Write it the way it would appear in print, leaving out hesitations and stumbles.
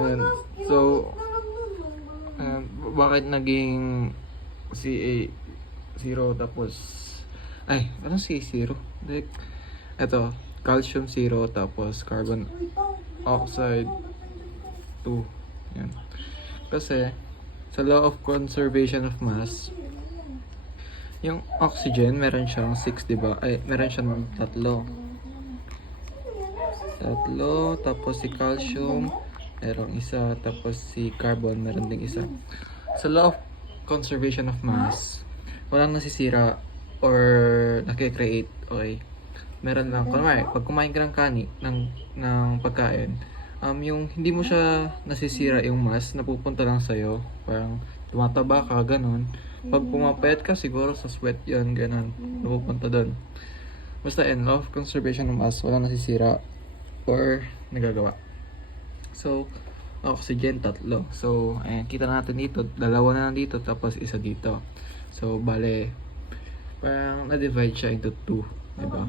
And so, bakit naging CA0 tapos anong CA0? Like, eto, calcium 0 tapos carbon oxide 2. Yan. Kasi, sa law of conservation of mass, yung oxygen, meron siyang 6, diba? Meron siyang tatlo. Tapos si calcium, merong isa, tapos si carbon, meron ding isa. Sa law of conservation of mass, walang nasisira or nakikreate, okay? Meron lang, kunwari, pag kumain ka ng ng pagkain, yung hindi mo siya nasisira yung mass, napupunta lang sa'yo, parang tumataba ka, ganun. Pag pumapayat ka, siguro sa sweat yun, ganun, napupunta doon. Basta in law of conservation of mass, walang nasisira or nagagawa. So, oxygen, 3. So, ayan, kita natin dito, 2 na lang dito, tapos isa dito. So, bale, parang na-divide siya into 2, diba?